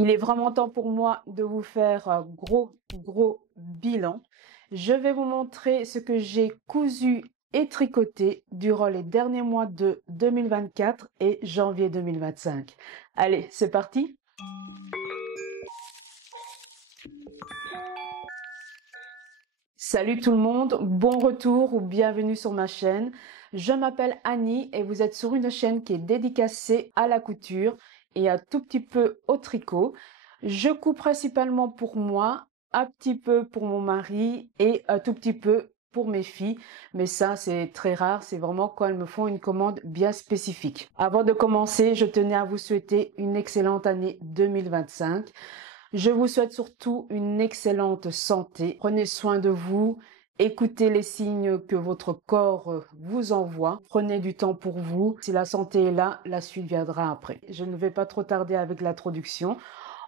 Il est vraiment temps pour moi de vous faire un gros bilan. Je vais vous montrer ce que j'ai cousu et tricoté durant les derniers mois de 2024 et janvier 2025. Allez, c'est parti! Salut tout le monde, bon retour ou bienvenue sur ma chaîne. Je m'appelle Annie et vous êtes sur une chaîne qui est dédicacée à la couture et un tout petit peu au tricot. Je couds principalement pour moi, un petit peu pour mon mari et un tout petit peu pour mes filles. Mais ça, c'est très rare, c'est vraiment quand elles me font une commande bien spécifique. Avant de commencer, je tenais à vous souhaiter une excellente année 2025. Je vous souhaite surtout une excellente santé. Prenez soin de vous. Écoutez les signes que votre corps vous envoie. Prenez du temps pour vous. Si la santé est là, la suite viendra après. Je ne vais pas trop tarder avec l'introduction.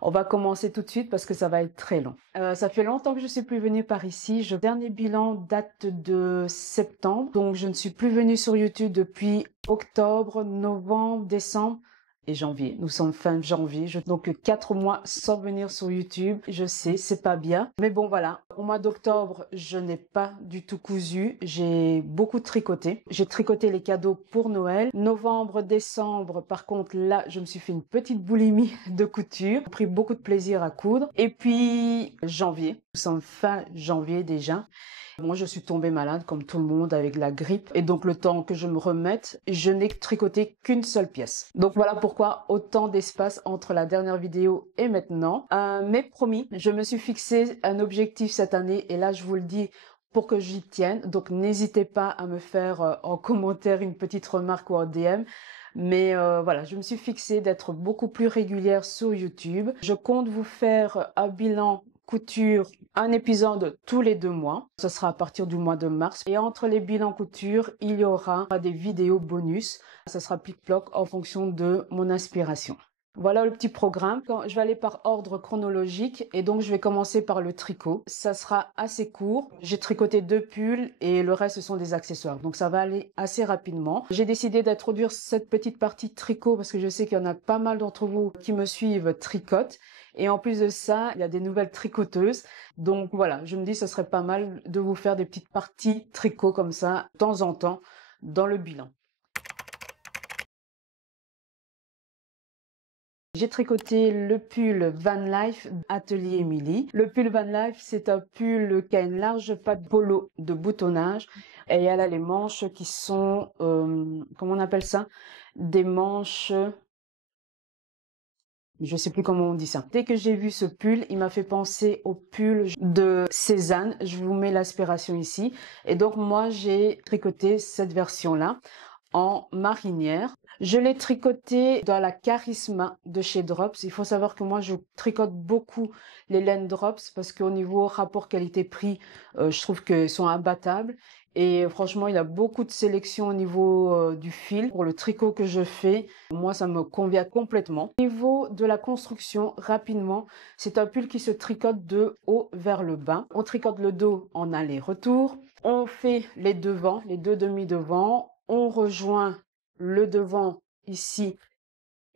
On va commencer tout de suite parce que ça va être très long. Ça fait longtemps que je ne suis plus venue par ici. Le dernier bilan date de septembre. Donc je ne suis plus venue sur YouTube depuis octobre, novembre, décembre et janvier. Nous sommes fin janvier, donc 4 mois sans venir sur YouTube. Je sais, c'est pas bien. Mais bon, voilà. Au mois d'octobre, je n'ai pas du tout cousu. J'ai beaucoup tricoté. J'ai tricoté les cadeaux pour Noël. Novembre, décembre, par contre, là, je me suis fait une petite boulimie de couture. J'ai pris beaucoup de plaisir à coudre. Et puis, janvier. Nous sommes fin janvier déjà. Moi, je suis tombée malade comme tout le monde avec la grippe. Et donc, le temps que je me remette, je n'ai tricoté qu'une seule pièce. Donc, voilà pourquoi autant d'espace entre la dernière vidéo et maintenant. Mais promis, je me suis fixé un objectif cette année. Et là, je vous le dis pour que j'y tienne. Donc, n'hésitez pas à me faire en commentaire une petite remarque ou en DM. Mais voilà, je me suis fixé d'être beaucoup plus régulière sur YouTube. Je compte vous faire un bilan couture, un épisode tous les 2 mois. Ce sera à partir du mois de mars. Et entre les bilans couture, il y aura des vidéos bonus. Ce sera plic-ploc en fonction de mon inspiration. Voilà le petit programme. Je vais aller par ordre chronologique et donc je vais commencer par le tricot. Ça sera assez court. J'ai tricoté 2 pulls et le reste ce sont des accessoires. Donc ça va aller assez rapidement. J'ai décidé d'introduire cette petite partie tricot parce que je sais qu'il y en a pas mal d'entre vous qui me suivent tricotent. Et en plus de ça, il y a des nouvelles tricoteuses. Donc voilà, je me dis que ce serait pas mal de vous faire des petites parties tricot comme ça, de temps en temps, dans le bilan. J'ai tricoté le pull Van Life Atelier Emily. Le pull Van Life, c'est un pull qui a une large patte polo de boutonnage. Et elle a les manches qui sont, comment on appelle ça? Des manches... Je sais plus comment on dit ça. Dès que j'ai vu ce pull, il m'a fait penser au pull de Cézanne. Je vous mets l'aspiration ici. Et donc, moi, j'ai tricoté cette version-là en marinière. Je l'ai tricoté dans la Charisma de chez Drops. Il faut savoir que moi, je tricote beaucoup les laines Drops parce qu'au niveau rapport qualité-prix, je trouve qu'elles sont imbattables. Et franchement, il y a beaucoup de sélection au niveau du fil. Pour le tricot que je fais, moi, ça me convient complètement. Au niveau de la construction, rapidement, c'est un pull qui se tricote de haut vers le bas. On tricote le dos en aller-retour. On fait les devants, les 2 demi-devants. On rejoint le devant ici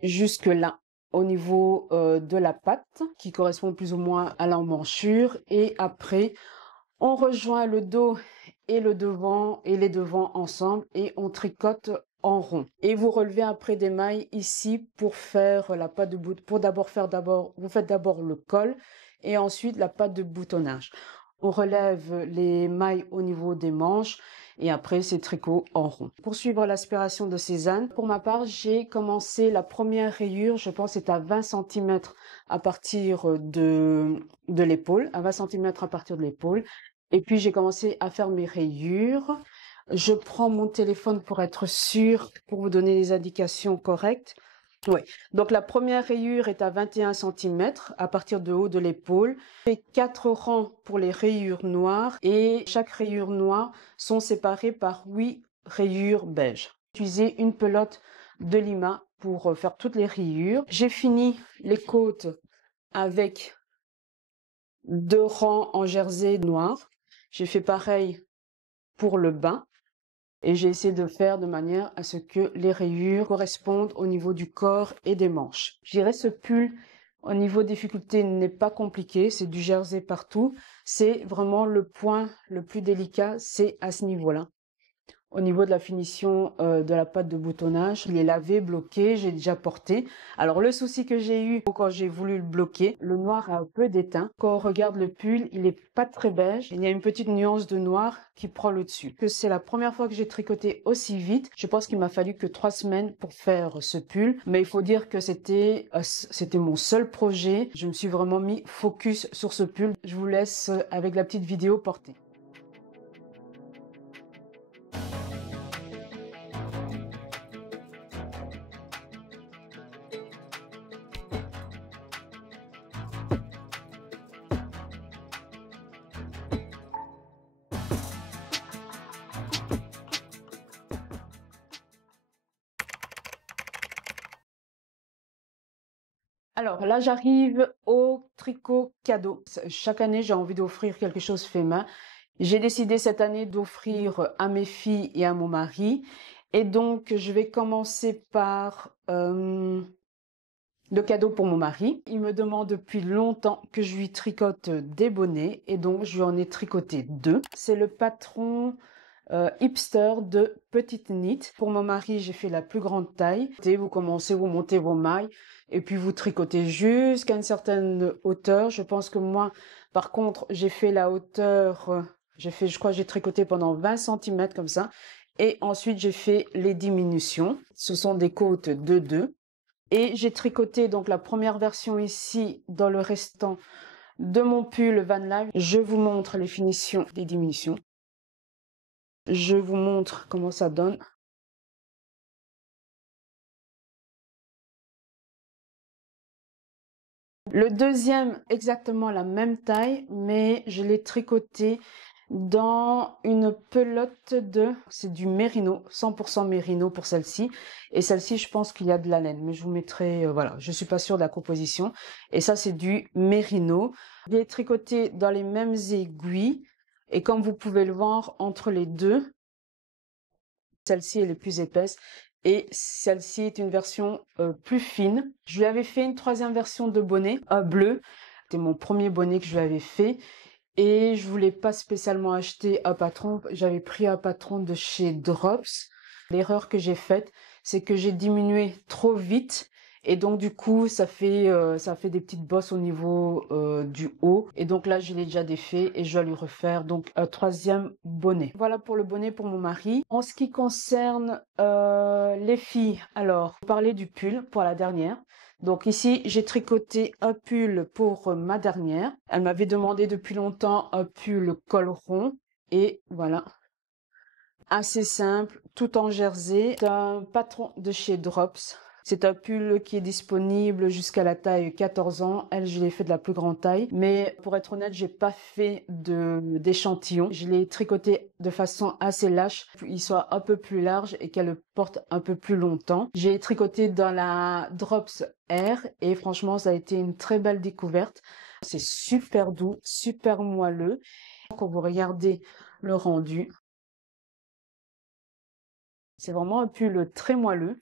jusque là au niveau de la patte qui correspond plus ou moins à l'emmanchure. Et après, on rejoint le dos et le devant et les devants ensemble et on tricote en rond. Et vous relevez après des mailles ici pour faire la patte de bout. Pour vous faites d'abord le col et ensuite la patte de boutonnage. On relève les mailles au niveau des manches et après c'est tricot en rond. Pour suivre l'aspiration de Cézanne, pour ma part, j'ai commencé la première rayure, je pense c'est à 20 cm à partir de l'épaule, à 20 cm à partir de l'épaule. Et puis, j'ai commencé à faire mes rayures. Je prends mon téléphone pour être sûre, pour vous donner les indications correctes. Oui, donc la première rayure est à 21 cm à partir de haut de l'épaule. J'ai 4 rangs pour les rayures noires et chaque rayure noire sont séparées par 8 rayures beige. J'ai utilisé une pelote de Lima pour faire toutes les rayures. J'ai fini les côtes avec 2 rangs en jersey noir. J'ai fait pareil pour le bas et j'ai essayé de faire de manière à ce que les rayures correspondent au niveau du corps et des manches. Je dirais ce pull Au niveau difficulté, n'est pas compliqué, c'est du jersey partout. C'est vraiment le point le plus délicat, c'est à ce niveau-là. Au niveau de la finition de la pâte de boutonnage, il est lavé, bloqué, j'ai déjà porté. Alors le souci que j'ai eu quand j'ai voulu le bloquer, le noir a un peu d'éteint. Quand on regarde le pull, il est pas très beige. Il y a une petite nuance de noir qui prend le dessus. Que c'est la première fois que j'ai tricoté aussi vite. Je pense qu'il m'a fallu que 3 semaines pour faire ce pull. Mais il faut dire que c'était mon seul projet. Je me suis vraiment mis focus sur ce pull. Je vous laisse avec la petite vidéo portée. Alors là, j'arrive au tricot cadeau. Chaque année, j'ai envie d'offrir quelque chose fait main. J'ai décidé cette année d'offrir à mes filles et à mon mari. Et donc, je vais commencer par le cadeau pour mon mari. Il me demande depuis longtemps que je lui tricote des bonnets. Et donc, je lui en ai tricoté 2. C'est le patron hipster de Petite Knit. Pour mon mari, j'ai fait la plus grande taille. Vous commencez, vous montez vos mailles et puis vous tricotez jusqu'à une certaine hauteur. Je pense que moi, par contre, j'ai fait la hauteur, je crois que j'ai tricoté pendant 20 cm comme ça. Et ensuite, j'ai fait les diminutions. Ce sont des côtes de 2. Et j'ai tricoté donc la première version ici dans le restant de mon pull Van Life. Je vous montre les finitions des diminutions. Je vous montre comment ça donne. Le deuxième, exactement la même taille, mais je l'ai tricoté dans une pelote c'est du mérino, 100% mérino pour celle-ci. Et celle-ci, je pense qu'il y a de la laine, mais je vous mettrai, voilà, je suis pas sûre de la composition. Et ça, c'est du mérino. Je l'ai tricoté dans les mêmes aiguilles. Et comme vous pouvez le voir, entre les deux, celle-ci, elle est plus épaisse. Et celle-ci est une version plus fine. Je lui avais fait une 3e version de bonnet, bleu. C'était mon premier bonnet que je lui avais fait. Et je voulais pas spécialement acheter un patron. J'avais pris un patron de chez Drops. L'erreur que j'ai faite, c'est que j'ai diminué trop vite. Et donc du coup, ça fait des petites bosses au niveau du haut. Et donc là, je l'ai déjà défait et je vais lui refaire donc un 3e bonnet. Voilà pour le bonnet pour mon mari. En ce qui concerne les filles, alors, on parlait du pull pour la dernière. Donc ici, j'ai tricoté un pull pour ma dernière. Elle m'avait demandé depuis longtemps un pull col rond. Et voilà. Assez simple, tout en jersey. C'est un patron de chez Drops. C'est un pull qui est disponible jusqu'à la taille 14 ans. Elle, je l'ai fait de la plus grande taille. Mais pour être honnête, j'ai pas fait d'échantillon. Je l'ai tricoté de façon assez lâche. Il soit un peu plus large et qu'elle le porte un peu plus longtemps. J'ai tricoté dans la Drops Air et franchement, ça a été une très belle découverte. C'est super doux, super moelleux. Quand vous regardez le rendu, c'est vraiment un pull très moelleux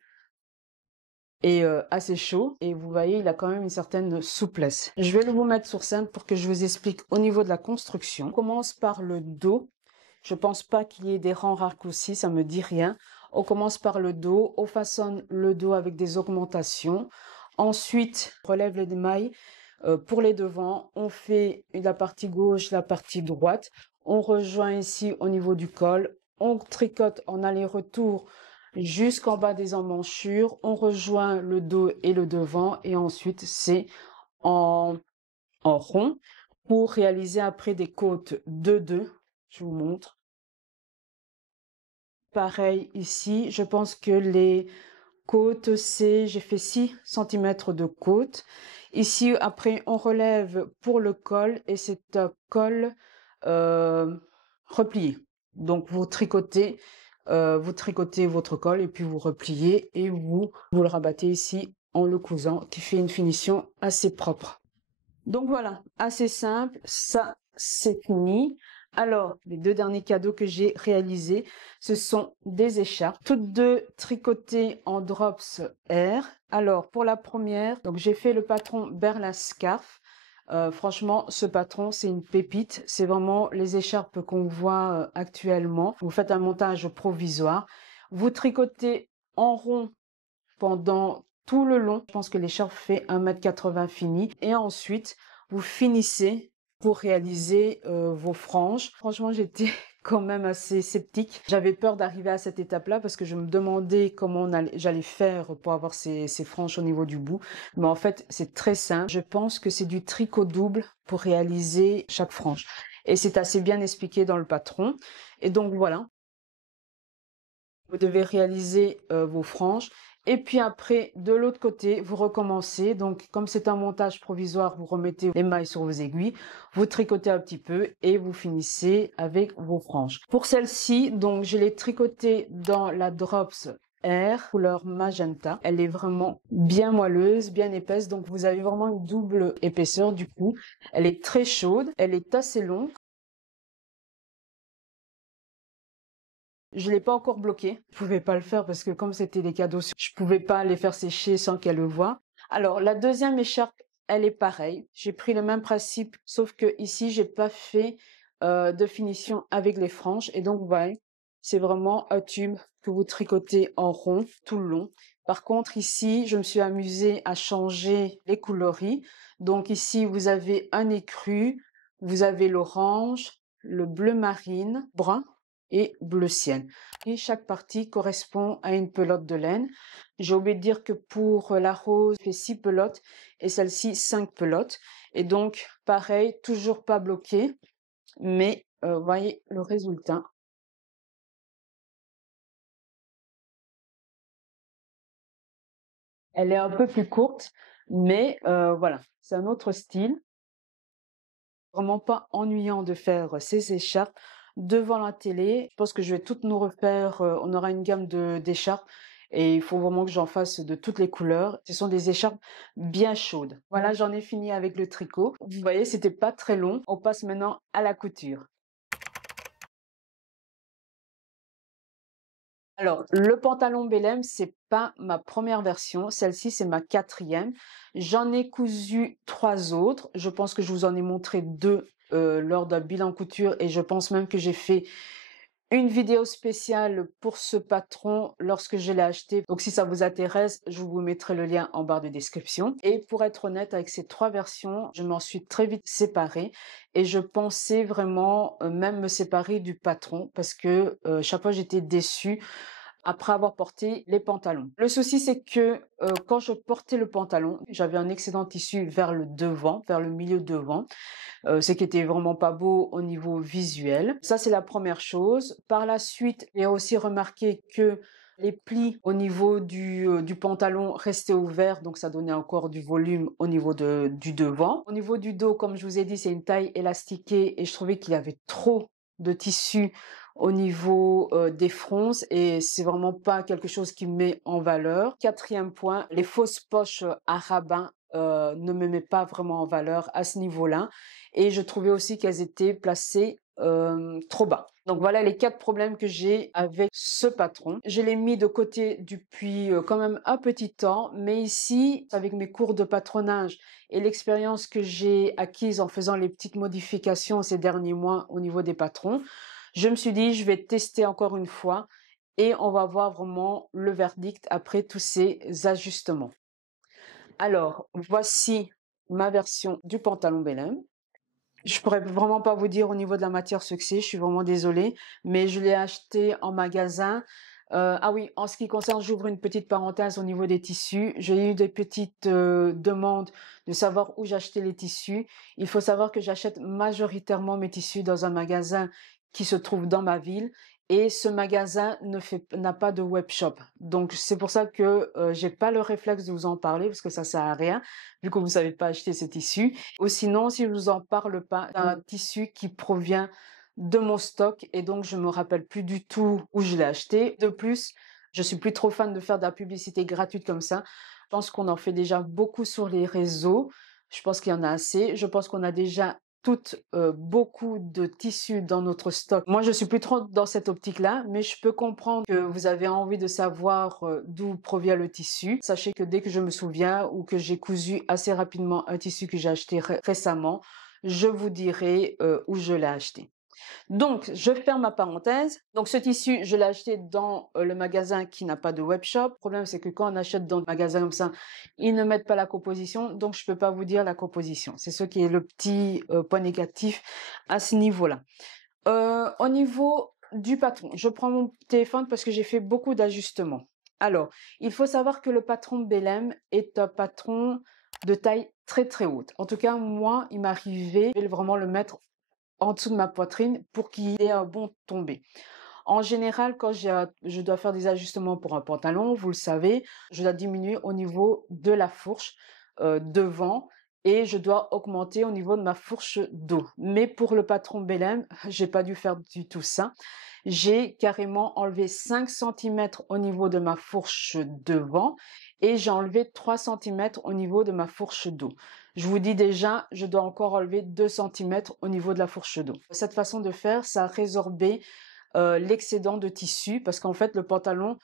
et assez chaud. Et vous voyez, il a quand même une certaine souplesse. Je vais le vous mettre sur scène pour que je vous explique au niveau de la construction. On commence par le dos. Je pense pas qu'il y ait des rangs raccourcis, ça me dit rien. On commence par le dos. On façonne le dos avec des augmentations. Ensuite, on relève les mailles. Pour les devants, on fait la partie gauche, la partie droite. On rejoint ici au niveau du col. On tricote en aller-retour jusqu'en bas des emmanchures. On rejoint le dos et le devant. Et ensuite, c'est en rond pour réaliser après des côtes de 2. Je vous montre. Pareil ici, je pense que les côtes, j'ai fait 6 cm de côte. Ici, après, on relève pour le col et c'est un col replié. Donc, vous tricotez votre col et puis vous repliez et vous le rabattez ici en le cousant, qui fait une finition assez propre. Donc voilà, assez simple, ça c'est fini. Alors, les deux derniers cadeaux que j'ai réalisés, ce sont des écharpes, toutes deux tricotées en Drops Air. Alors, pour la première, donc j'ai fait le patron Berla Scarf. Franchement, ce patron, c'est une pépite. C'est vraiment les écharpes qu'on voit actuellement. Vous faites un montage provisoire. Vous tricotez en rond pendant tout le long. Je pense que l'écharpe fait 1,80 m fini. Et ensuite, vous finissez pour réaliser vos franges. Franchement, j'étais quand même assez sceptique. J'avais peur d'arriver à cette étape-là parce que je me demandais comment j'allais faire pour avoir ces franges au niveau du bout. Mais en fait, c'est très simple. Je pense que c'est du tricot double pour réaliser chaque frange. Et c'est assez bien expliqué dans le patron. Et donc voilà, vous devez réaliser vos franges. Et puis après, de l'autre côté, vous recommencez. Donc, comme c'est un montage provisoire, vous remettez les mailles sur vos aiguilles, vous tricotez un petit peu et vous finissez avec vos franges. Pour celle-ci, donc, je l'ai tricotée dans la Drops Air, couleur magenta. Elle est vraiment bien moelleuse, bien épaisse. Donc, vous avez vraiment une double épaisseur du coup. Elle est très chaude, elle est assez longue. Je l'ai pas encore bloqué. Je pouvais pas le faire parce que comme c'était des cadeaux, je pouvais pas les faire sécher sans qu'elle le voie. Alors, la deuxième écharpe, elle est pareille. J'ai pris le même principe, sauf que ici, j'ai pas fait de finition avec les franges. Et donc, vous voyez, c'est vraiment un tube que vous tricotez en rond tout le long. Par contre, ici, je me suis amusée à changer les coloris. Donc ici, vous avez un écru, vous avez l'orange, le bleu marine, brun et bleu ciel. Et chaque partie correspond à une pelote de laine. J'ai oublié de dire que pour la rose, j'ai fait 6 pelotes et celle-ci 5 pelotes. Et donc, pareil, toujours pas bloqué, mais voyez le résultat. Elle est un peu plus courte, mais voilà, c'est un autre style. Vraiment pas ennuyant de faire ces écharpes devant la télé. Je pense que je vais toutes nous refaire. On aura une gamme d'écharpes et il faut vraiment que j'en fasse de toutes les couleurs. Ce sont des écharpes bien chaudes. Voilà, j'en ai fini avec le tricot. Vous voyez, c'était pas très long. On passe maintenant à la couture. Alors, le pantalon Belém, c'est pas ma première version. Celle-ci, c'est ma quatrième. J'en ai cousu 3 autres. Je pense que je vous en ai montré 2 lors d'un bilan couture et je pense même que j'ai fait une vidéo spéciale pour ce patron lorsque je l'ai acheté. Donc, si ça vous intéresse, je vous mettrai le lien en barre de description. Et pour être honnête, avec ces 3 versions, je m'en suis très vite séparée et je pensais vraiment même me séparer du patron parce que chaque fois j'étais déçue après avoir porté les pantalons. Le souci, c'est que quand je portais le pantalon, j'avais un excédent tissu vers le devant, vers le milieu devant, ce qui était vraiment pas beau au niveau visuel. Ça, c'est la première chose. Par la suite, j'ai aussi remarqué que les plis au niveau du pantalon restaient ouverts, donc ça donnait encore du volume au niveau du devant. Au niveau du dos, comme je vous ai dit, c'est une taille élastiquée et je trouvais qu'il y avait trop de tissu au niveau des fronces et c'est vraiment pas quelque chose qui me met en valeur. Quatrième point, les fausses poches à rabat ne me met pas vraiment en valeur à ce niveau-là et je trouvais aussi qu'elles étaient placées trop bas. Donc voilà les 4 problèmes que j'ai avec ce patron. Je l'ai mis de côté depuis quand même un petit temps, mais ici, avec mes cours de patronage et l'expérience que j'ai acquise en faisant les petites modifications ces derniers mois au niveau des patrons, je me suis dit, je vais tester encore une fois et on va voir vraiment le verdict après tous ces ajustements. Alors, voici ma version du pantalon Belém. Je pourrais vraiment pas vous dire au niveau de la matière ce que c'est, je suis vraiment désolée, mais je l'ai acheté en magasin. Ah oui, en ce qui concerne, j'ouvre une petite parenthèse au niveau des tissus. J'ai eu des petites demandes de savoir où j'achetais les tissus. Il faut savoir que j'achète majoritairement mes tissus dans un magasin qui se trouve dans ma ville et ce magasin n'a pas de webshop. Donc c'est pour ça que j'ai pas le réflexe de vous en parler parce que ça sert à rien vu que vous savez pas acheter ces tissus. Ou sinon, si je vous en parle pas, un tissu qui provient de mon stock et donc je me rappelle plus du tout où je l'ai acheté. De plus, je suis plus trop fan de faire de la publicité gratuite comme ça. Je pense qu'on en fait déjà beaucoup sur les réseaux. Je pense qu'il y en a assez. Je pense qu'on a déjà toutes beaucoup de tissus dans notre stock. Moi, je suis plus trop dans cette optique-là, mais je peux comprendre que vous avez envie de savoir d'où provient le tissu. Sachez que dès que je me souviens ou que j'ai cousu assez rapidement un tissu que j'ai acheté récemment, je vous dirai où je l'ai acheté. Donc, je ferme ma parenthèse. Donc, ce tissu, je l'ai acheté dans le magasin qui n'a pas de webshop. Le problème, c'est que quand on achète dans le magasin comme ça, ils ne mettent pas la composition. Donc, je peux pas vous dire la composition. C'est ce qui est le petit point négatif à ce niveau-là. Au niveau du patron, je prends mon téléphone parce que j'ai fait beaucoup d'ajustements. Alors, il faut savoir que le patron Belém est un patron de taille très très haute. En tout cas, moi, il m'arrivait de vraiment le mettre en dessous de ma poitrine pour qu'il ait un bon tombé. En général, quand je dois faire des ajustements pour un pantalon, vous le savez, je dois diminuer au niveau de la fourche devant et je dois augmenter au niveau de ma fourche dos. Mais pour le patron Belém, j'ai pas dû faire du tout ça. J'ai carrément enlevé 5 cm au niveau de ma fourche devant et j'ai enlevé 3 cm au niveau de ma fourche dos. Je vous dis déjà, je dois encore enlever 2 cm au niveau de la fourche dos. Cette façon de faire, ça a résorbé l'excédent de tissu parce qu'en fait, le pantalon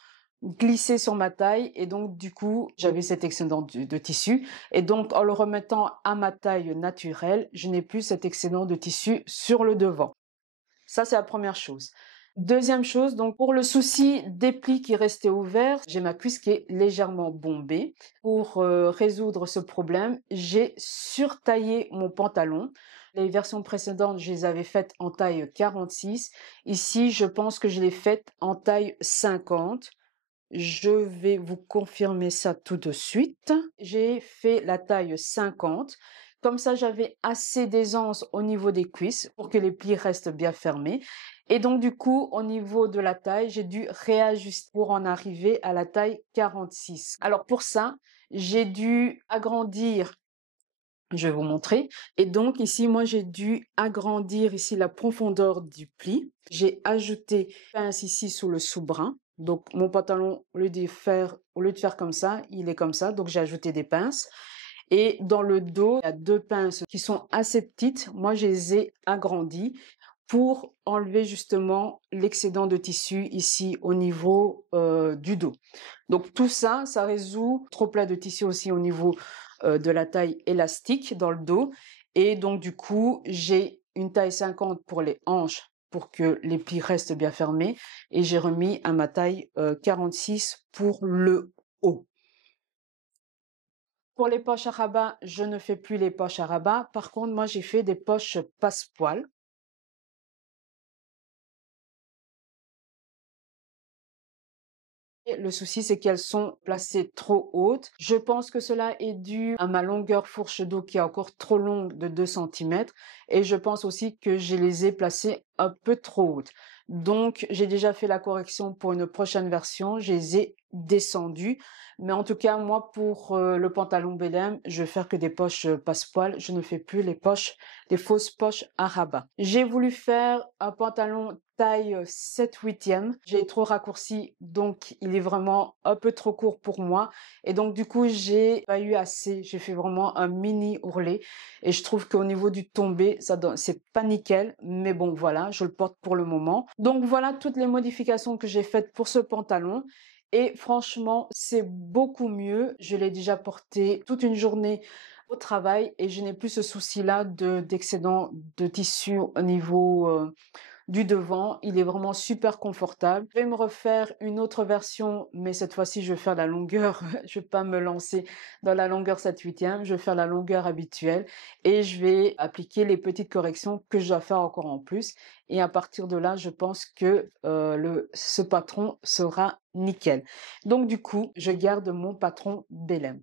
glissait sur ma taille et donc du coup, j'avais cet excédent de tissu et donc en le remettant à ma taille naturelle, je n'ai plus cet excédent de tissu sur le devant. Ça, c'est la première chose. Deuxième chose, donc pour le souci des plis qui restaient ouverts, j'ai ma cuisse qui est légèrement bombée. Pour résoudre ce problème, j'ai surtaillé mon pantalon. Les versions précédentes, je les avais faites en taille 46. Ici, je pense que je l'ai faite en taille 50. Je vais vous confirmer ça tout de suite. J'ai fait la taille 50. Comme ça, j'avais assez d'aisance au niveau des cuisses pour que les plis restent bien fermés. Et donc, du coup, au niveau de la taille, j'ai dû réajuster pour en arriver à la taille 46. Alors, pour ça, j'ai dû agrandir. Je vais vous montrer. Et donc, ici, moi, j'ai dû agrandir ici la profondeur du pli. J'ai ajouté pince ici sous le sous-bras. Donc, mon pantalon, au lieu de faire comme ça, il est comme ça. Donc, j'ai ajouté des pinces. Et dans le dos, il y a 2 pinces qui sont assez petites. Moi, je les ai agrandies pour enlever justement l'excédent de tissu ici au niveau du dos. Donc tout ça, ça résout trop plat de tissu aussi au niveau de la taille élastique dans le dos. Et donc du coup, j'ai une taille 50 pour les hanches pour que les plis restent bien fermés. Et j'ai remis à ma taille 46 pour le haut. Pour les poches à rabat, je ne fais plus les poches à rabat. Par contre, moi, j'ai fait des poches passepoil. Le souci, c'est qu'elles sont placées trop hautes. Je pense que cela est dû à ma longueur fourche dos qui est encore trop longue de 2 cm. Et je pense aussi que je les ai placées un peu trop hautes. Donc, j'ai déjà fait la correction pour une prochaine version. Je les ai descendues. Mais en tout cas, moi, pour le pantalon Belém, je vais faire que des poches passepoil. Je ne fais plus les fausses poches à rabat. J'ai voulu faire un pantalon taille 7/8e. J'ai trop raccourci, donc il est vraiment un peu trop court pour moi. Et donc du coup, j'ai pas eu assez. J'ai fait vraiment un mini ourlet. Et je trouve qu'au niveau du tombé, c'est pas nickel. Mais bon, voilà, je le porte pour le moment. Donc voilà toutes les modifications que j'ai faites pour ce pantalon. Et franchement, c'est beaucoup mieux. Je l'ai déjà porté toute une journée au travail et je n'ai plus ce souci-là d'excédent de tissu au niveau du devant. Il est vraiment super confortable. Je vais me refaire une autre version, mais cette fois-ci, je vais faire la longueur. Je vais pas me lancer dans la longueur 7/8e. Je vais faire la longueur habituelle et je vais appliquer les petites corrections que je dois faire encore en plus. Et à partir de là, je pense que ce patron sera nickel. Donc du coup, je garde mon patron Belém.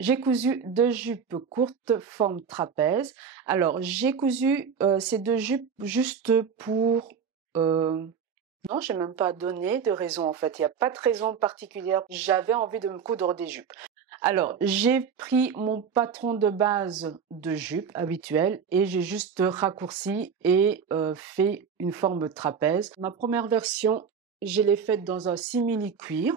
J'ai cousu 2 jupes courtes forme trapèze. Alors, j'ai cousu ces 2 jupes juste pour... Non, j'ai même pas donné de raison en fait. Il n'y a pas de raison particulière. J'avais envie de me coudre des jupes. Alors, j'ai pris mon patron de base de jupe habituel et j'ai juste raccourci et fait une forme trapèze. Ma première version, je l'ai faite dans un simili cuir.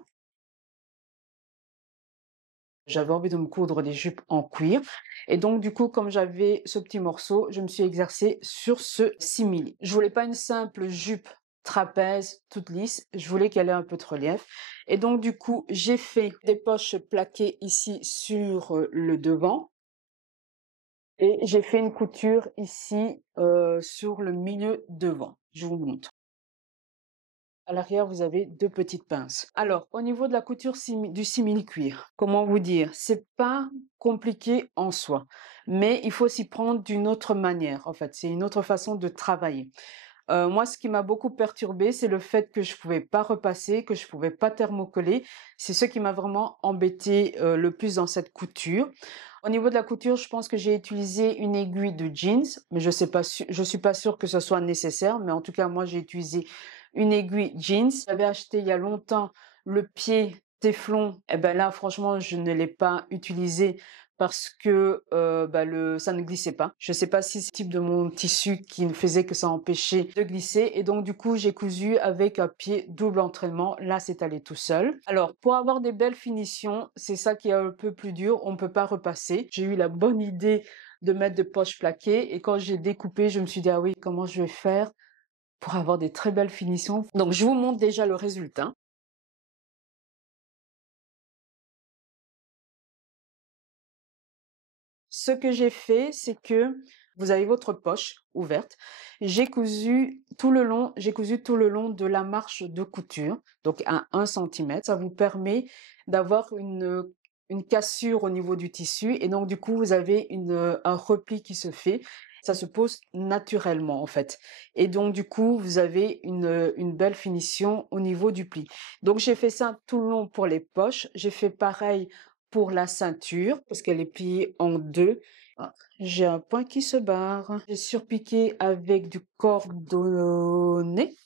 J'avais envie de me coudre des jupes en cuir et donc du coup, comme j'avais ce petit morceau, je me suis exercée sur ce simili. Je voulais pas une simple jupe trapèze toute lisse, je voulais qu'elle ait un peu de relief et donc du coup, j'ai fait des poches plaquées ici sur, le devant et j'ai fait une couture ici, sur le milieu devant. Je vous montre. À l'arrière, vous avez 2 petites pinces. Alors, au niveau de la couture du simili-cuir, comment vous dire? C'est pas compliqué en soi, mais il faut s'y prendre d'une autre manière, en fait. C'est une autre façon de travailler. Moi, ce qui m'a beaucoup perturbée, c'est le fait que je pouvais pas repasser, que je pouvais pas thermocoller. C'est ce qui m'a vraiment embêtée, le plus dans cette couture. Au niveau de la couture, je pense que j'ai utilisé une aiguille de jeans, mais je suis pas sûre que ce soit nécessaire, mais en tout cas, moi, j'ai utilisé une aiguille jeans. J'avais acheté il y a longtemps le pied téflon. Et ben là, franchement, je ne l'ai pas utilisé parce que ça ne glissait pas. Je ne sais pas si c'est le type de mon tissu qui ne faisait que ça empêchait de glisser. Et donc, du coup, j'ai cousu avec un pied double entraînement. Là, c'est allé tout seul. Alors, pour avoir des belles finitions, c'est ça qui est un peu plus dur. On ne peut pas repasser. J'ai eu la bonne idée de mettre des poches plaquées. Et quand j'ai découpé, je me suis dit, ah oui, comment je vais faire pour avoir des très belles finitions. Donc, je vous montre déjà le résultat. Ce que j'ai fait, c'est que vous avez votre poche ouverte. J'ai cousu tout le long de la marche de couture, donc à 1 centimètre. Ça vous permet d'avoir une cassure au niveau du tissu et donc du coup, vous avez un repli qui se fait. Ça se pose naturellement en fait. Et donc du coup, vous avez une belle finition au niveau du pli. Donc j'ai fait ça tout le long pour les poches. J'ai fait pareil pour la ceinture, parce qu'elle est pliée en deux. Ah, j'ai un point qui se barre. J'ai surpiqué avec du cordonné.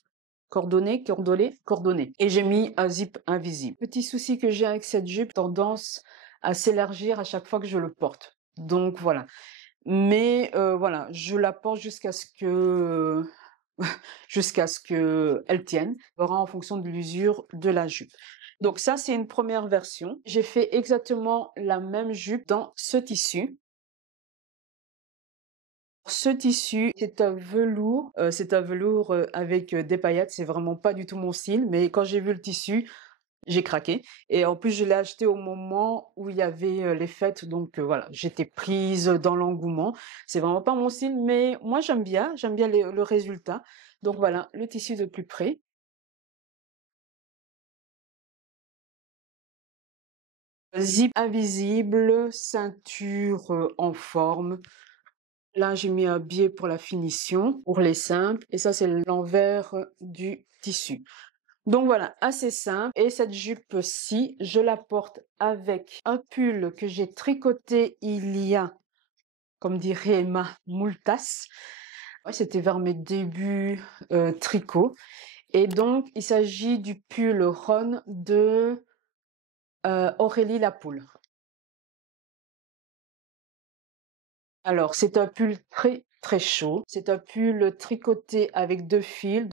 Et j'ai mis un zip invisible. Petit souci que j'ai avec cette jupe, tendance à s'élargir à chaque fois que je le porte. Donc voilà. Mais voilà, je la porte jusqu'à ce que elle tienne. On verra en fonction de l'usure de la jupe. Donc ça, c'est une première version. J'ai fait exactement la même jupe dans ce tissu. Ce tissu, c'est un velours avec des paillettes. C'est vraiment pas du tout mon style, mais quand j'ai vu le tissu, j'ai craqué. Et en plus, je l'ai acheté au moment où il y avait les fêtes, donc voilà, j'étais prise dans l'engouement. C'est vraiment pas mon style, mais moi j'aime bien le résultat. Donc voilà, le tissu de plus près. Zip invisible, ceinture en forme. Là, j'ai mis un biais pour la finition, pour les simples, et ça, c'est l'envers du tissu. Donc voilà, assez simple. Et cette jupe-ci, je la porte avec un pull que j'ai tricoté il y a, comme dirait Emma, moultasse. Ouais, c'était vers mes débuts tricot. Et donc, il s'agit du pull Ron de Aurélie Lapoule. Alors, c'est un pull très très chaud. C'est un pull tricoté avec 2 fils.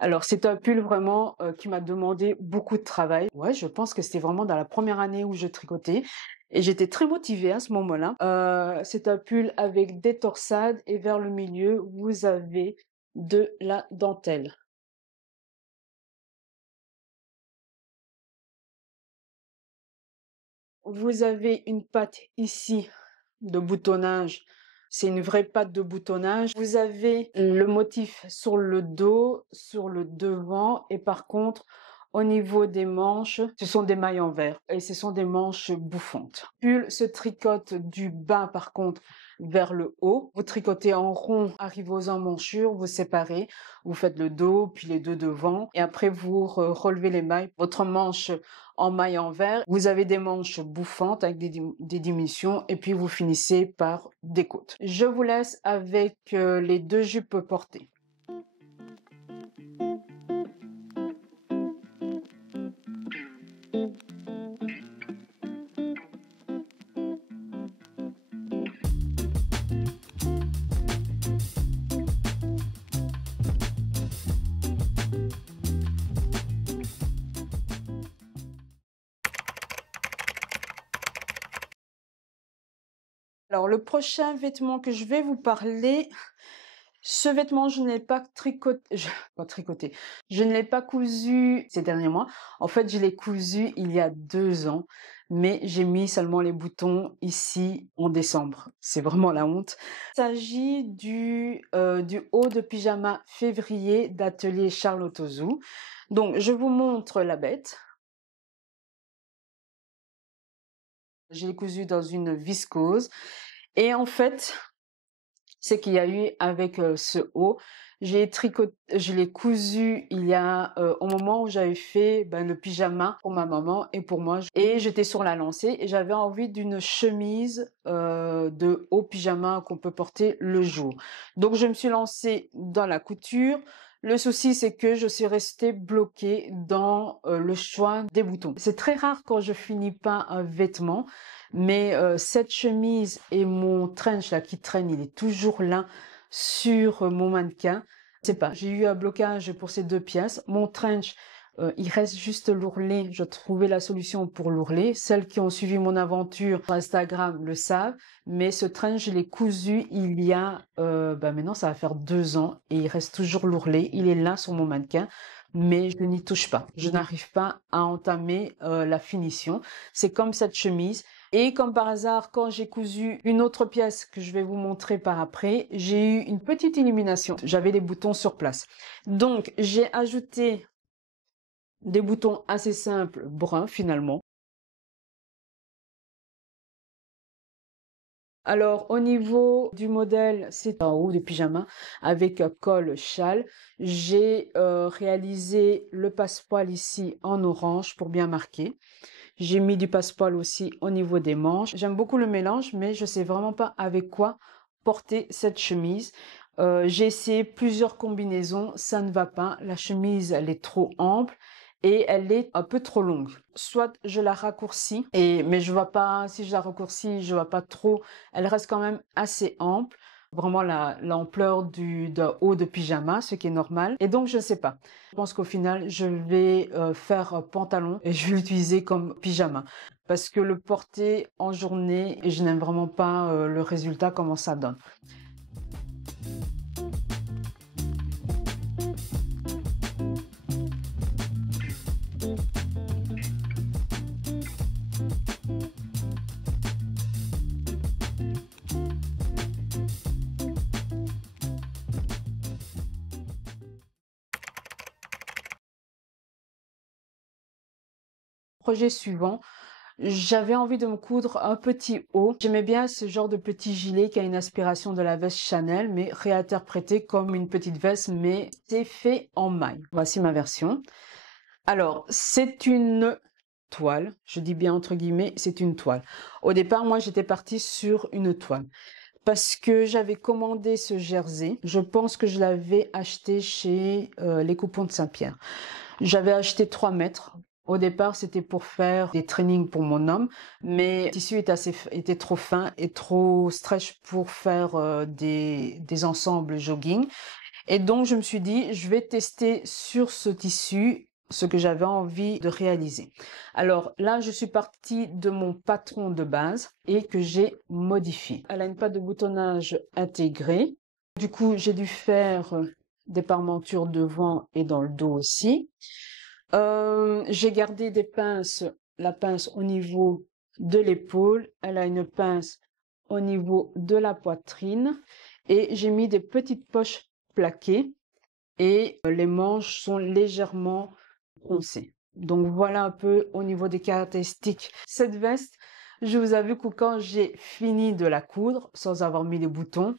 Alors, c'est un pull vraiment qui m'a demandé beaucoup de travail. Ouais, je pense que c'était vraiment dans la première année où je tricotais et j'étais très motivée à ce moment-là. C'est un pull avec des torsades et vers le milieu, vous avez de la dentelle. Vous avez une patte ici de boutonnage. C'est une vraie patte de boutonnage. Vous avez le motif sur le dos, sur le devant et par contre, au niveau des manches, ce sont des mailles en verre et ce sont des manches bouffantes. Pull se tricote du bas par contre vers le haut. Vous tricotez en rond, arrivez aux emmanchures, vous séparez, vous faites le dos, puis les deux devant et après vous relevez les mailles. Votre manche en maille en verre. Vous avez des manches bouffantes avec des diminutions et puis vous finissez par des côtes. Je vous laisse avec les deux jupes portées. Alors, le prochain vêtement que je vais vous parler, ce vêtement, je ne l'ai pas tricoté, pas tricoté, je ne l'ai pas cousu ces derniers mois. En fait, je l'ai cousu il y a 2 ans, mais j'ai mis seulement les boutons ici en décembre. C'est vraiment la honte. Il s'agit du haut de pyjama février d'atelier Charlotte Ozou. Donc, je vous montre la bête. Je l'ai cousu dans une viscose. Et en fait, c'est qu'il y a eu avec ce haut, je l'ai cousu il y a au moment où j'avais fait le pyjama pour ma maman et pour moi. Et j'étais sur la lancée et j'avais envie d'une chemise de haut pyjama qu'on peut porter le jour. Donc je me suis lancée dans la couture. Le souci, c'est que je suis restée bloquée dans le choix des boutons. C'est très rare quand je finis pas un vêtement, mais cette chemise et mon trench là qui traîne, il est toujours là sur mon mannequin. Je sais pas, j'ai eu un blocage pour ces 2 pièces. Mon trench, il reste juste l'ourlet. Je trouvais la solution pour l'ourlet. Celles qui ont suivi mon aventure sur Instagram le savent. Mais ce trench, je l'ai cousu il y a, maintenant ça va faire 2 ans et il reste toujours l'ourlet. Il est là sur mon mannequin, mais je n'y touche pas. Je n'arrive pas à entamer la finition. C'est comme cette chemise. Et comme par hasard, quand j'ai cousu une autre pièce que je vais vous montrer par après, j'ai eu une petite illumination. J'avais les boutons sur place. Donc, j'ai ajouté des boutons assez simples, bruns finalement. Alors, au niveau du modèle, c'est en haut de pyjama avec col châle. J'ai réalisé le passepoil ici en orange pour bien marquer. J'ai mis du passepoil aussi au niveau des manches. J'aime beaucoup le mélange, mais je sais vraiment pas avec quoi porter cette chemise. J'ai essayé plusieurs combinaisons, ça ne va pas. La chemise, elle est trop ample et elle est un peu trop longue. Soit je la raccourcis, mais je vois pas, si je la raccourcis, je vois pas trop. Elle reste quand même assez ample. Vraiment l'ampleur d'un haut de pyjama, ce qui est normal. Et donc, je ne sais pas. Je pense qu'au final, je vais faire un pantalon et je vais l'utiliser comme pyjama. Parce que le porter en journée, je n'aime vraiment pas le résultat, comment ça donne. Projet suivant, j'avais envie de me coudre un petit haut. J'aimais bien ce genre de petit gilet qui a une inspiration de la veste Chanel, mais réinterprété comme une petite veste, mais c'est fait en maille. Voici ma version. Alors, c'est une toile. Je dis bien entre guillemets, c'est une toile. Au départ, moi, j'étais partie sur une toile. Parce que j'avais commandé ce jersey. Je pense que je l'avais acheté chez les Coupons de Saint-Pierre. J'avais acheté 3 mètres. Au départ, c'était pour faire des trainings pour mon homme, mais le tissu était trop fin et trop stretch pour faire des ensembles jogging. Et donc, je me suis dit, je vais tester sur ce tissu ce que j'avais envie de réaliser. Alors là, je suis partie de mon patron de base et que j'ai modifié. Elle a une patte de boutonnage intégrée. Du coup, j'ai dû faire des parmentures devant et dans le dos aussi. J'ai gardé la pince au niveau de l'épaule. Elle a une pince au niveau de la poitrine. Et j'ai mis des petites poches plaquées. Et les manches sont légèrement foncées. Donc voilà un peu au niveau des caractéristiques. Cette veste, je vous avoue que quand j'ai fini de la coudre, sans avoir mis les boutons,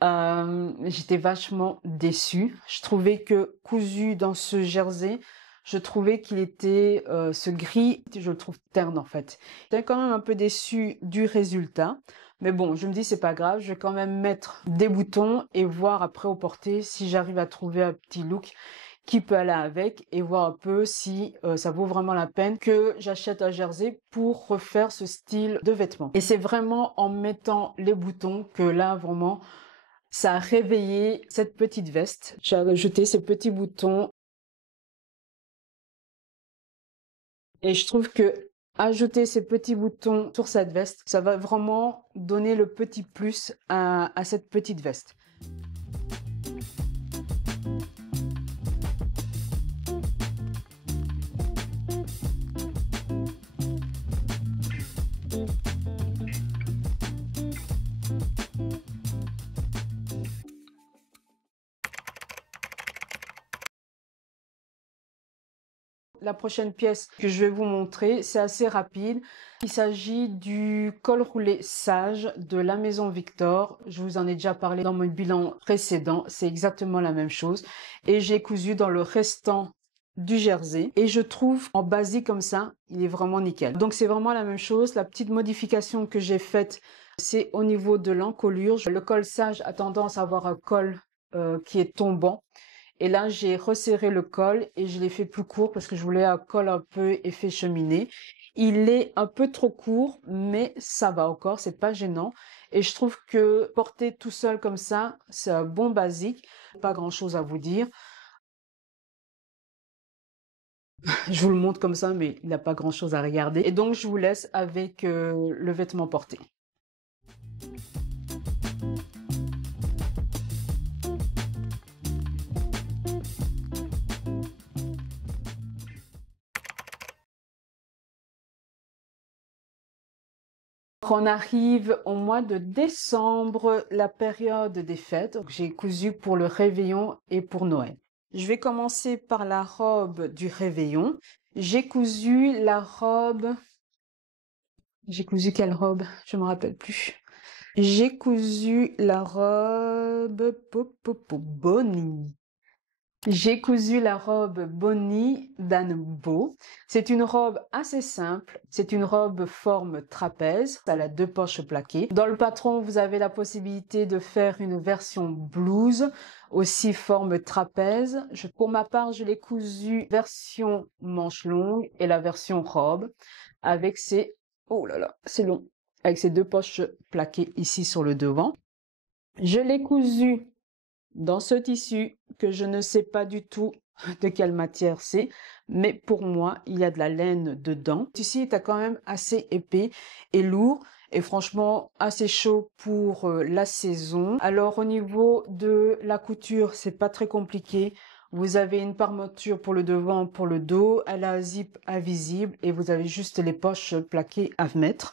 j'étais vachement déçue. Je trouvais que cousu dans ce jersey, je trouvais qu'il était ce gris, je le trouve terne en fait. J'étais quand même un peu déçue du résultat. Mais bon, je me dis c'est pas grave, je vais quand même mettre des boutons et voir après au porté si j'arrive à trouver un petit look qui peut aller avec et voir un peu si ça vaut vraiment la peine que j'achète un jersey pour refaire ce style de vêtements. Et c'est vraiment en mettant les boutons que là vraiment ça a réveillé cette petite veste. J'ai ajouté ces petits boutons et je trouve que ajouter ces petits boutons sur cette veste. Ça va vraiment donner le petit plus à cette petite veste. La prochaine pièce que je vais vous montrer, c'est assez rapide. Il s'agit du col roulé Sage de la maison Victor. Je vous en ai déjà parlé dans mon bilan précédent. C'est exactement la même chose. Et j'ai cousu dans le restant du jersey. Et je trouve en basique comme ça, il est vraiment nickel. Donc c'est vraiment la même chose. La petite modification que j'ai faite, c'est au niveau de l'encolure. Le col Sage a tendance à avoir un col qui est tombant. Et là, j'ai resserré le col et je l'ai fait plus court parce que je voulais un col un peu effet cheminée. Il est un peu trop court, mais ça va encore, c'est pas gênant. Et je trouve que porter tout seul comme ça, c'est un bon basique. Pas grand chose à vous dire. Je vous le montre comme ça, mais il n'a pas grand chose à regarder. Et donc, je vous laisse avec le vêtement porté. On arrive au mois de décembre, la période des fêtes. J'ai cousu pour le réveillon et pour Noël. Je vais commencer par la robe du réveillon. J'ai cousu la robe... J'ai cousu quelle robe? Je me rappelle plus. J'ai cousu la robe Bonnie. J'ai cousu la robe Bonnie d'Anne Beau. C'est une robe assez simple. C'est une robe forme trapèze. Elle a 2 poches plaquées. Dans le patron, vous avez la possibilité de faire une version blouse, aussi forme trapèze. Pour ma part, je l'ai cousu version manche longue et la version robe avec ces... Oh là là, c'est long. Avec ces 2 poches plaquées ici sur le devant. Je l'ai cousu dans ce tissu que je ne sais pas du tout de quelle matière c'est, mais pour moi, il y a de la laine dedans. Le tissu est quand même assez épais et lourd et franchement assez chaud pour la saison. Alors au niveau de la couture, c'est pas très compliqué. Vous avez une parmenture pour le devant, pour le dos. Elle a un zip invisible et vous avez juste les poches plaquées à mettre.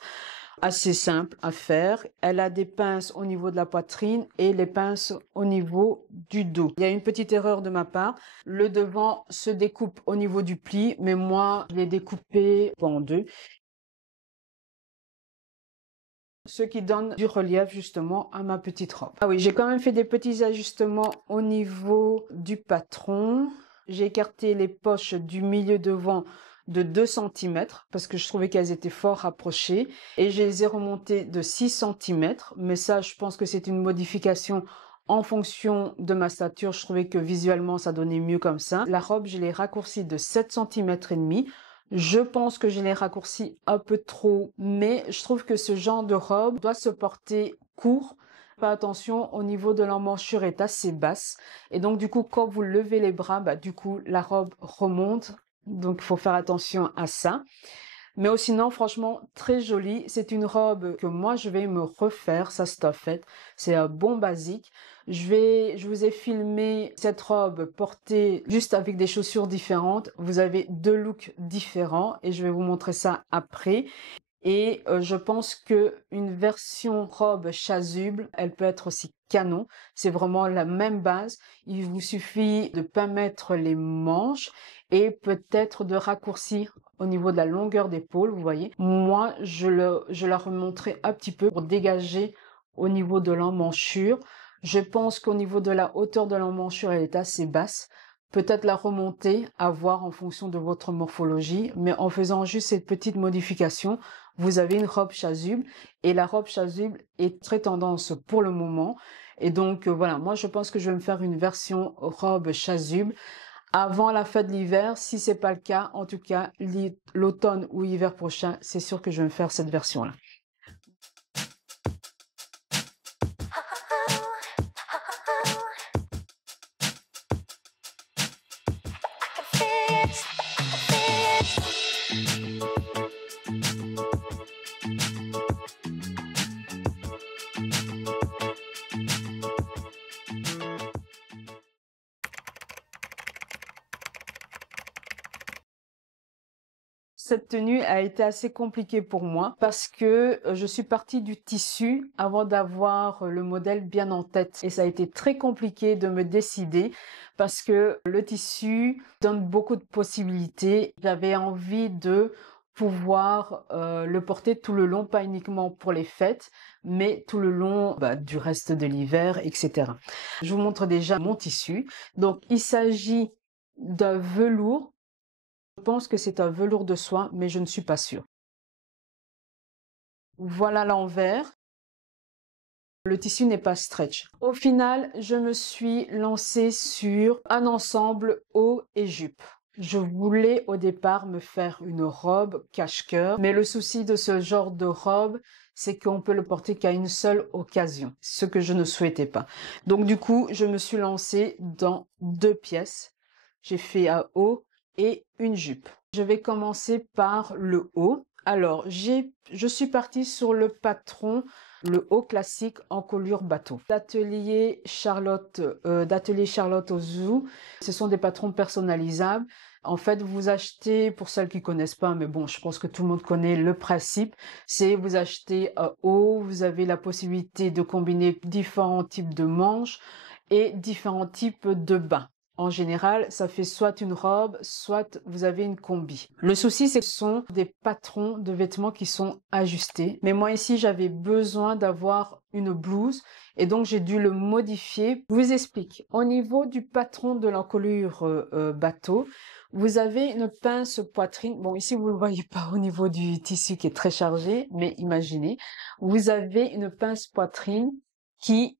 Assez simple à faire. Elle a des pinces au niveau de la poitrine et les pinces au niveau du dos. Il y a une petite erreur de ma part. Le devant se découpe au niveau du pli, mais moi, je l'ai découpé en 2. Ce qui donne du relief justement à ma petite robe. Ah oui, j'ai quand même fait des petits ajustements au niveau du patron. J'ai écarté les poches du milieu devant de 2 cm parce que je trouvais qu'elles étaient fort rapprochées et je les ai remontées de 6 cm, mais ça je pense que c'est une modification en fonction de ma stature. Je trouvais que visuellement ça donnait mieux comme ça. La robe, je l'ai raccourcie de 7 cm et demi. Je pense que je l'ai raccourci un peu trop, mais je trouve que ce genre de robe doit se porter court. Faites attention, au niveau de l'emmanchure est assez basse. Et donc, du coup, quand vous levez les bras, du coup, la robe remonte. Donc, il faut faire attention à ça. Mais sinon, franchement, très jolie. C'est une robe que moi, je vais me refaire. Ça, c'est un fait. C'est un bon basique. Je vous ai filmé cette robe portée juste avec des chaussures différentes. Vous avez 2 looks différents et je vais vous montrer ça après. Et je pense que une version robe chasuble, elle peut être aussi canon. C'est vraiment la même base. Il vous suffit de pas mettre les manches et peut-être de raccourcir au niveau de la longueur d'épaule, vous voyez. Moi, je la remonterai un petit peu pour dégager au niveau de l'emmanchure. Je pense qu'au niveau de la hauteur de l'emmanchure, elle est assez basse. Peut-être la remonter, à voir en fonction de votre morphologie, mais en faisant juste cette petite modification, vous avez une robe chasuble et la robe chasuble est très tendance pour le moment. Et donc voilà, moi je pense que je vais me faire une version robe chasuble avant la fin de l'hiver. Si c'est pas le cas, en tout cas l'automne ou hiver prochain, c'est sûr que je vais me faire cette version-là. Cette tenue a été assez compliquée pour moi parce que je suis partie du tissu avant d'avoir le modèle bien en tête. Et ça a été très compliqué de me décider parce que le tissu donne beaucoup de possibilités. J'avais envie de pouvoir le porter tout le long, pas uniquement pour les fêtes, mais tout le long du reste de l'hiver, etc. Je vous montre déjà mon tissu. Donc, il s'agit d'un velours. Je pense que c'est un velours de soie, mais je ne suis pas sûre. Voilà l'envers. Le tissu n'est pas stretch. Au final, je me suis lancée sur un ensemble haut et jupe. Je voulais au départ me faire une robe cache-cœur, mais le souci de ce genre de robe, c'est qu'on peut le porter qu'à une seule occasion, ce que je ne souhaitais pas. Donc du coup, je me suis lancée dans 2 pièces. J'ai fait un haut et une jupe. Je vais commencer par le haut. Alors, je suis partie sur le patron, le haut classique en colure bateau. D'atelier Charlotte Ozu. Ce sont des patrons personnalisables. En fait, vous achetez, pour celles qui connaissent pas, mais bon, je pense que tout le monde connaît le principe, c'est vous achetez un haut, vous avez la possibilité de combiner différents types de manches et différents types de bas. En général, ça fait soit une robe, soit vous avez une combi. Le souci, c'est que ce sont des patrons de vêtements qui sont ajustés. Mais moi ici, j'avais besoin d'avoir une blouse et donc j'ai dû le modifier. Je vous explique. Au niveau du patron de l'encolure bateau, vous avez une pince poitrine. Bon, ici, vous ne le voyez pas au niveau du tissu qui est très chargé, mais imaginez. Vous avez une pince poitrine qui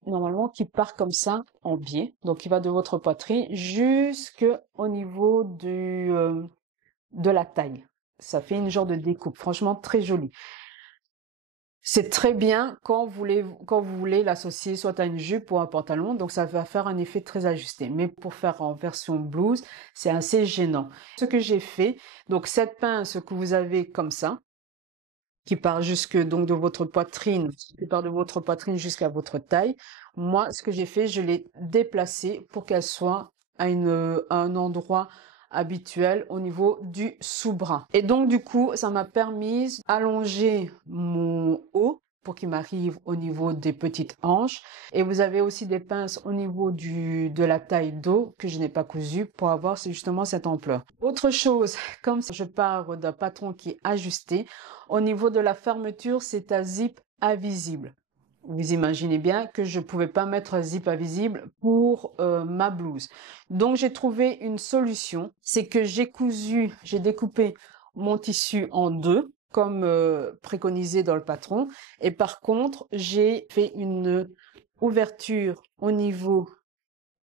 part comme ça en biais, donc qui va de votre poitrine jusqu'au niveau de la taille. Ça fait une genre de découpe, franchement très jolie. C'est très bien quand vous voulez l'associer soit à une jupe ou un pantalon, donc ça va faire un effet très ajusté. Mais pour faire en version blouse, c'est assez gênant. Ce que j'ai fait, donc cette pince que vous avez comme ça, qui part jusque donc de votre poitrine, qui part de votre poitrine jusqu'à votre taille. Moi, ce que j'ai fait, je l'ai déplacée pour qu'elle soit à un endroit habituel au niveau du sous-bras. Et donc, du coup, ça m'a permis d'allonger mon haut pour qu'il m'arrive au niveau des petites hanches. Et vous avez aussi des pinces au niveau de la taille dos que je n'ai pas cousu pour avoir justement cette ampleur. Autre chose, comme je pars d'un patron qui est ajusté, au niveau de la fermeture, c'est un zip invisible. Vous imaginez bien que je ne pouvais pas mettre un zip invisible pour ma blouse. Donc j'ai trouvé une solution, c'est que j'ai découpé mon tissu en 2, comme préconisé dans le patron. Et par contre, j'ai fait une ouverture au niveau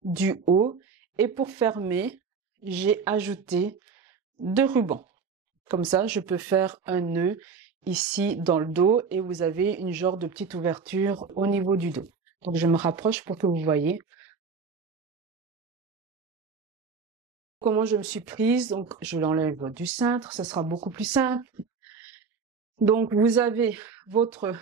du haut. Et pour fermer, j'ai ajouté 2 rubans. Comme ça, je peux faire un nœud ici dans le dos et vous avez une genre de petite ouverture au niveau du dos. Donc, je me rapproche pour que vous voyez comment je me suis prise. Donc, je l'enlève du cintre, ça sera beaucoup plus simple. Donc, vous avez votre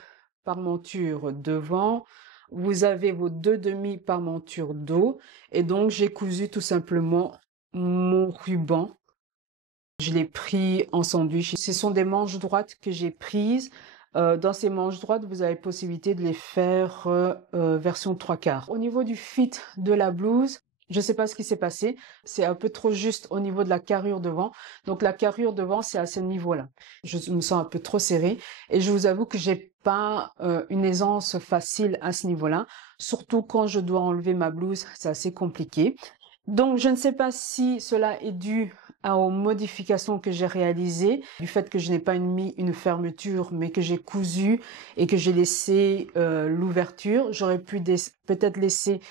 parmenture devant, vous avez vos 2 demi-parmentures dos et donc j'ai cousu tout simplement mon ruban. Je l'ai pris en sandwich. Ce sont des manches droites que j'ai prises. Dans ces manches droites, vous avez possibilité de les faire version 3/4. Au niveau du fit de la blouse, je ne sais pas ce qui s'est passé. C'est un peu trop juste au niveau de la carrure devant. Donc la carrure devant, c'est à ce niveau-là. Je me sens un peu trop serrée. Et je vous avoue que j'ai pas une aisance facile à ce niveau-là. Surtout quand je dois enlever ma blouse, c'est assez compliqué. Donc je ne sais pas si cela est dû aux modifications que j'ai réalisées, du fait que je n'ai pas mis une fermeture, mais que j'ai cousu et que j'ai laissé l'ouverture. J'aurais pu peut-être laisser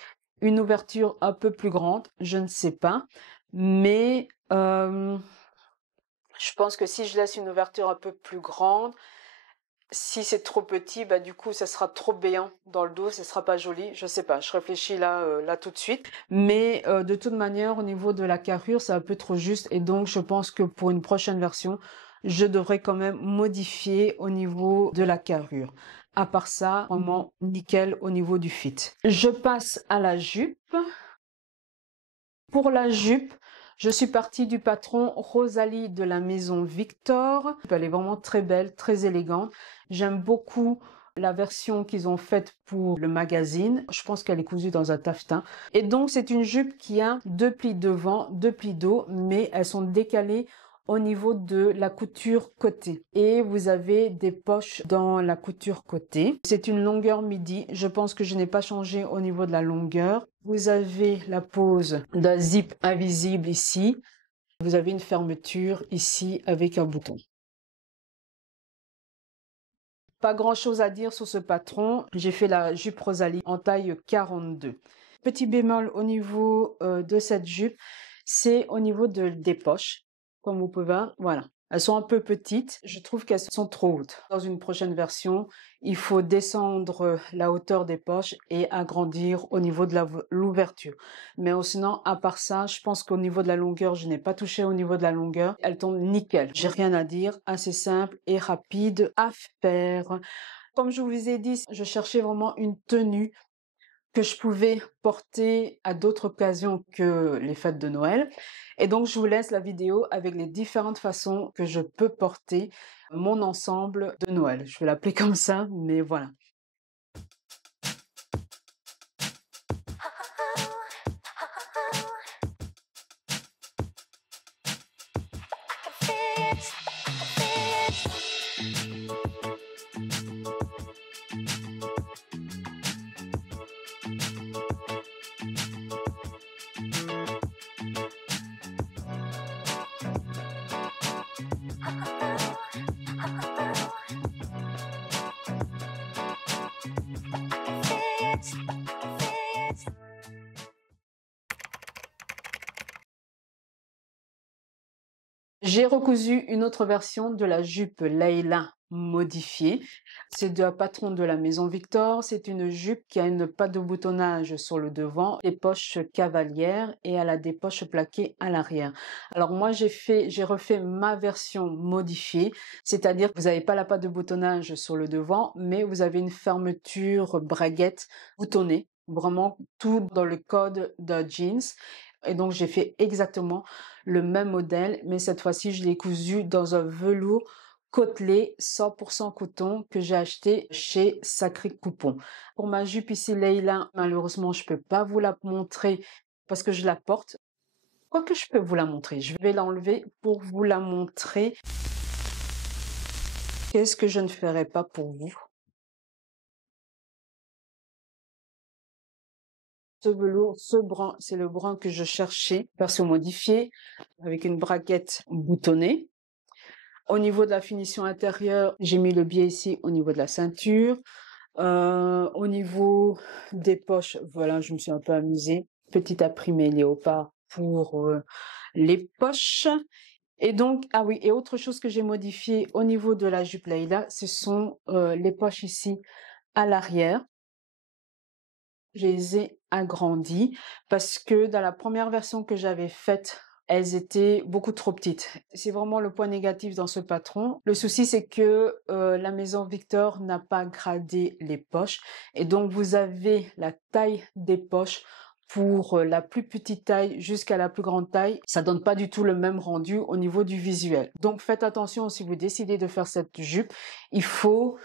une ouverture un peu plus grande, je ne sais pas. Mais je pense que si je laisse une ouverture un peu plus grande, si c'est trop petit, du coup, ça sera trop béant dans le dos, ça sera pas joli. Je sais pas, je réfléchis là tout de suite. Mais de toute manière, au niveau de la carrure, c'est un peu trop juste. Et donc, je pense que pour une prochaine version, je devrais quand même modifier au niveau de la carrure. À part ça, vraiment nickel au niveau du fit. Je passe à la jupe. Pour la jupe, Je suis partie du patron Rosalie de la maison Victor. Elle est vraiment très belle, très élégante. J'aime beaucoup la version qu'ils ont faite pour le magazine. Je pense qu'elle est cousue dans un taffetas. Et donc, c'est une jupe qui a 2 plis devant, 2 plis dos, mais elles sont décalées au niveau de la couture côté. Et vous avez des poches dans la couture côté. C'est une longueur midi. Je pense que je n'ai pas changé au niveau de la longueur. Vous avez la pose d'un zip invisible ici. Vous avez une fermeture ici avec un bouton. Pas grand chose à dire sur ce patron. J'ai fait la jupe Rosalie en taille 42. Petit bémol au niveau de cette jupe, c'est au niveau des poches. Comme vous pouvez voir, voilà. Elles sont un peu petites. Je trouve qu'elles sont trop hautes. Dans une prochaine version, il faut descendre la hauteur des poches et agrandir au niveau de l'ouverture. Mais sinon, à part ça, je pense qu'au niveau de la longueur, je n'ai pas touché au niveau de la longueur. Elle tombe nickel. J'ai rien à dire. Assez simple et rapide à faire. Comme je vous ai dit, je cherchais vraiment une tenue que je pouvais porter à d'autres occasions que les fêtes de Noël. Et donc, je vous laisse la vidéo avec les différentes façons que je peux porter mon ensemble de Noël. Je vais l'appeler comme ça, mais voilà. J'ai recousu une autre version de la jupe Layla modifiée. C'est de la patron de la maison Victor. C'est une jupe qui a une patte de boutonnage sur le devant, des poches cavalières et elle a des poches plaquées à l'arrière. Alors moi j'ai refait ma version modifiée, c'est-à-dire que vous n'avez pas la patte de boutonnage sur le devant, mais vous avez une fermeture braguette boutonnée, vraiment tout dans le code d'un jeans. Et donc j'ai fait exactement le même modèle, mais cette fois-ci, je l'ai cousu dans un velours côtelé 100% coton que j'ai acheté chez Sacré Coupon. Pour ma jupe ici, Leila, malheureusement, je peux pas vous la montrer parce que je la porte. Quoique je peux vous la montrer. Je vais l'enlever pour vous la montrer. Qu'est-ce que je ne ferai pas pour vous? Ce velours, ce brun, c'est le brun que je cherchais, version modifiée, avec une braguette boutonnée. Au niveau de la finition intérieure, j'ai mis le biais ici au niveau de la ceinture. Au niveau des poches, voilà, je me suis un peu amusée. Petit imprimé léopard pour les poches. Et donc, ah oui, et autre chose que j'ai modifié au niveau de la jupe Leila, ce sont les poches ici à l'arrière. Je les ai agrandies parce que dans la première version que j'avais faite, elles étaient beaucoup trop petites. C'est vraiment le point négatif dans ce patron. Le souci, c'est que la maison Victor n'a pas gradé les poches et donc vous avez la taille des poches pour la plus petite taille jusqu'à la plus grande taille. Ça donne pas du tout le même rendu au niveau du visuel. Donc faites attention si vous décidez de faire cette jupe. Il faut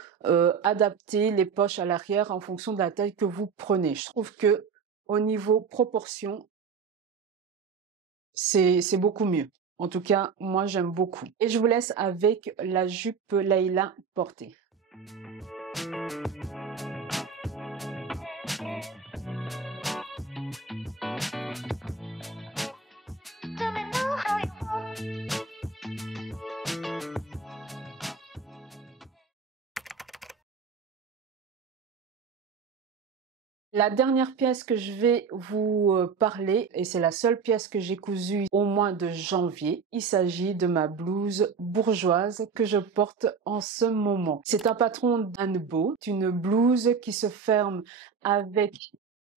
adapter les poches à l'arrière en fonction de la taille que vous prenez. Je trouve que au niveau proportion, c'est beaucoup mieux. En tout cas, moi, j'aime beaucoup. Et je vous laisse avec la jupe Leila portée. La dernière pièce que je vais vous parler, et c'est la seule pièce que j'ai cousue au mois de janvier, il s'agit de ma blouse bourgeoise que je porte en ce moment. C'est un patron d'Anne Beau, une blouse qui se ferme avec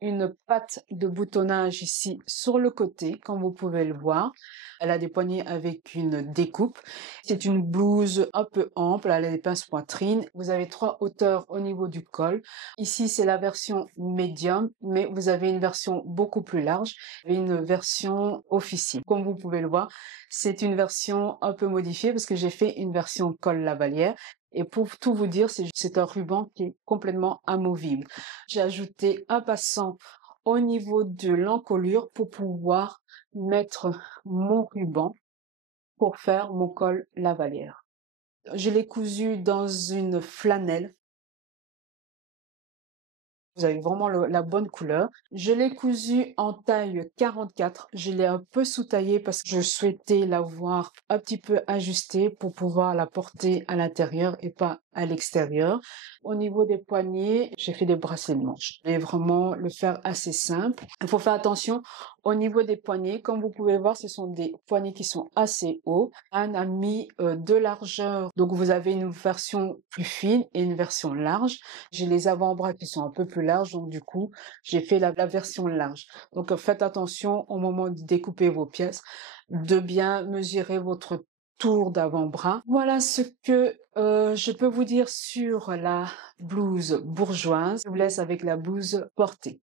une patte de boutonnage ici sur le côté, comme vous pouvez le voir. Elle a des poignets avec une découpe. C'est une blouse un peu ample, elle a des pinces poitrine. Vous avez 3 hauteurs au niveau du col. Ici, c'est la version médium, mais vous avez une version beaucoup plus large et une version officielle. Comme vous pouvez le voir, c'est une version un peu modifiée parce que j'ai fait une version col lavalière. Et pour tout vous dire, c'est un ruban qui est complètement amovible. J'ai ajouté un passant au niveau de l'encolure pour pouvoir mettre mon ruban pour faire mon col lavalière. Je l'ai cousu dans une flanelle. Vous avez vraiment la bonne couleur. Je l'ai cousu en taille 44. Je l'ai un peu sous-taillée parce que je souhaitais l'avoir un petit peu ajustée pour pouvoir la porter à l'intérieur et pas à l'extérieur. Au niveau des poignets, j'ai fait des bracelets de manches. Je vais vraiment le faire assez simple. Il faut faire attention au niveau des poignets. Comme vous pouvez voir, ce sont des poignets qui sont assez hauts. Anne a mis deux largeurs. Donc vous avez une version plus fine et une version large. J'ai les avant-bras qui sont un peu plus larges, donc du coup, j'ai fait la version large. Donc faites attention au moment de découper vos pièces, de bien mesurer votre tour d'avant-bras. Voilà ce que je peux vous dire sur la blouse bourgeoise. Je vous laisse avec la blouse portée.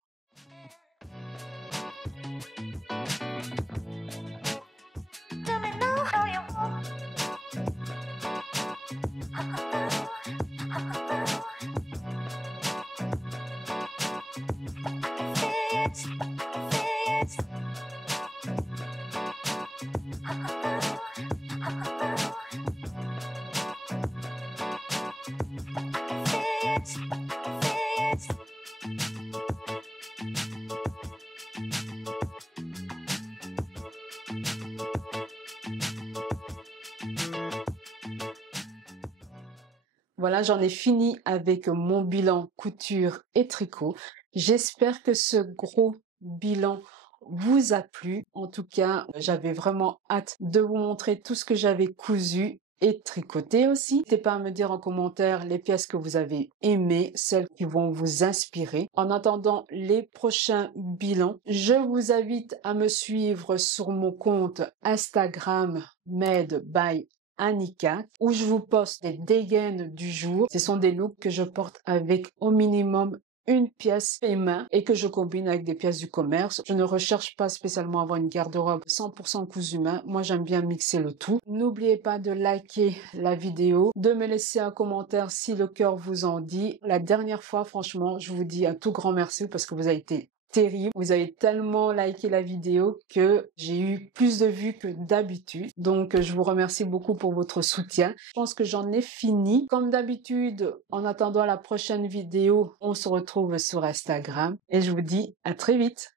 Voilà, j'en ai fini avec mon bilan couture et tricot. J'espère que ce gros bilan vous a plu. En tout cas, j'avais vraiment hâte de vous montrer tout ce que j'avais cousu et tricoté aussi. N'hésitez pas à me dire en commentaire les pièces que vous avez aimées, celles qui vont vous inspirer. En attendant les prochains bilans, je vous invite à me suivre sur mon compte Instagram Made by Annika, où je vous poste les dégaines du jour. Ce sont des looks que je porte avec au minimum une pièce fait main et que je combine avec des pièces du commerce. Je ne recherche pas spécialement à avoir une garde-robe 100% cousu main. Moi, j'aime bien mixer le tout. N'oubliez pas de liker la vidéo, de me laisser un commentaire si le cœur vous en dit. La dernière fois, franchement, je vous dis un tout grand merci parce que vous avez été terrible. Vous avez tellement liké la vidéo que j'ai eu plus de vues que d'habitude. Donc, je vous remercie beaucoup pour votre soutien. Je pense que j'en ai fini. Comme d'habitude, en attendant la prochaine vidéo, on se retrouve sur Instagram. Et je vous dis à très vite.